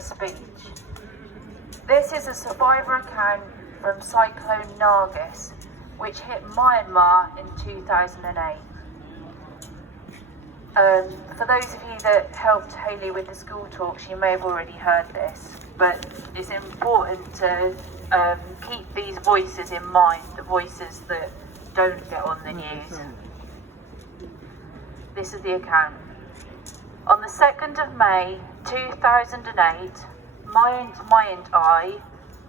a speech. This is a survivor account from Cyclone Nargis, which hit Myanmar in 2008. For those of you that helped Hayley with the school talks, you may have already heard this, but it's important to keep these voices in mind, the voices that don't get on the news. This is the account. On the 2nd of May 2008, Myint I,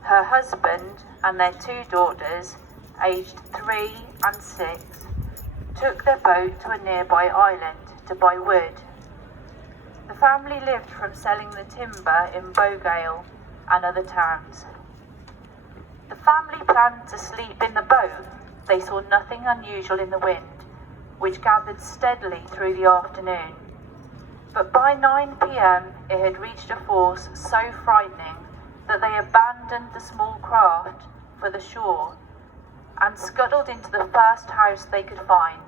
her husband and their 2 daughters, aged 3 and 6, took their boat to a nearby island to buy wood. The family lived from selling the timber in Bogale and other towns. The family planned to sleep in the boat. They saw nothing unusual in the wind, which gathered steadily through the afternoon. But by 9 p.m. it had reached a force so frightening that they abandoned the small craft for the shore and scuttled into the first house they could find.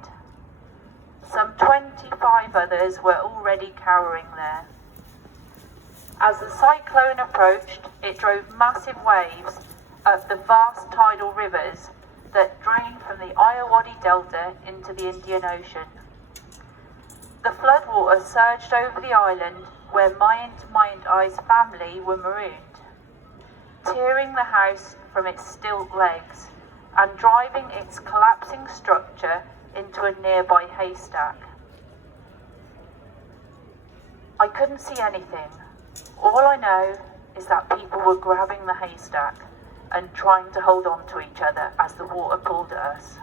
Some 25 others were already cowering there. As the cyclone approached, it drove massive waves up the vast tidal rivers that drain from the Irrawaddy Delta into the Indian Ocean. The floodwater surged over the island where Myint I's family were marooned, tearing the house from its stilt legs and driving its collapsing structure into a nearby haystack. I couldn't see anything. All I know is that people were grabbing the haystack and trying to hold on to each other as the water pulled at us.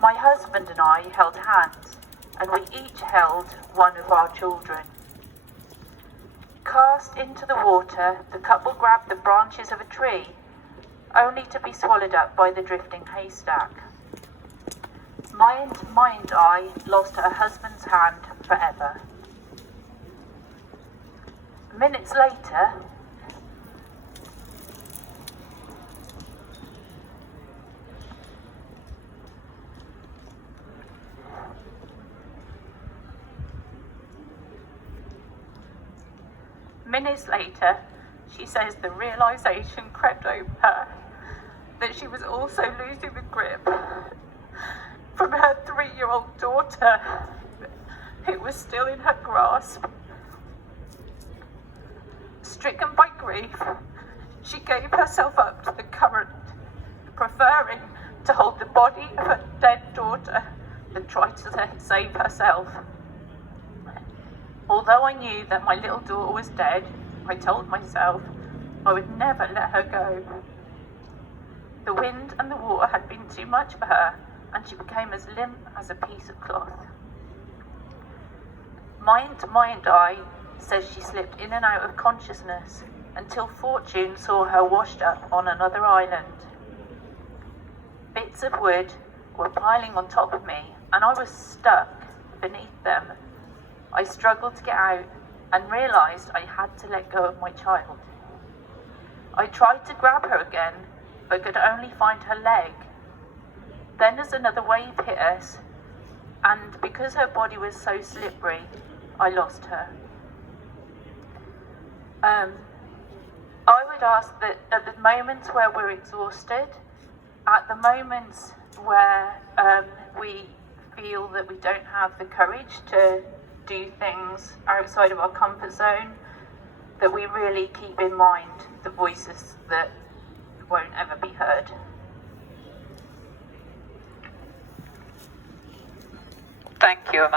My husband and I held hands, and we each held one of our children. Cast into the water, the couple grabbed the branches of a tree, only to be swallowed up by the drifting haystack. Myint I lost her husband's hand forever. Minutes later, she says the realisation crept over her that she was also losing the grip from her 3-year-old daughter, who was still in her grasp. Stricken by grief, she gave herself up to the current, preferring to hold the body of her dead daughter than try to save herself. Although I knew that my little daughter was dead, I told myself I would never let her go. The wind and the water had been too much for her, and she became as limp as a piece of cloth. Myint I says she slipped in and out of consciousness until fortune saw her washed up on another island. Bits of wood were piling on top of me, and I was stuck beneath them. I struggled to get out and realised I had to let go of my child. I tried to grab her again, but could only find her leg. Then as another wave hit us, and because her body was so slippery, I lost her. I would ask that at the moments where we're exhausted, at the moments where we feel that we don't have the courage to do things outside of our comfort zone, that we really keep in mind the voices that won't ever be heard. Thank you.